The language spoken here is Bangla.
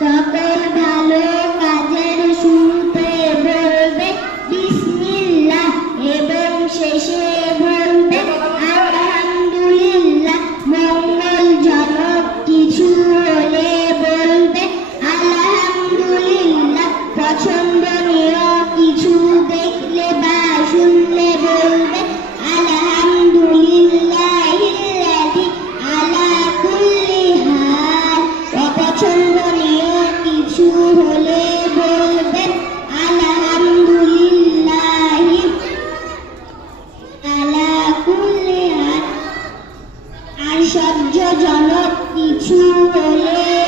সকল ভালো কাজের শুরুতে বলবে বিসমিল্লাহ এবং শেষে বলবে আলহামদুলিল্লাহ। মঙ্গলজনক কিছু হলে বলবে আলহামদুলিল্লাহ। পছন্দনীয় কিছু দেখলে বা শুনলে বলবে আলহামদুলিল্লাহিল্লাযী আলা কুল্লি হাল। অপছন্দনীয় কিছু হলে বলবে আলহামদুলিল্লাহি আলা কুল্লি হাল। আর সহ্যজনক কিছু হলে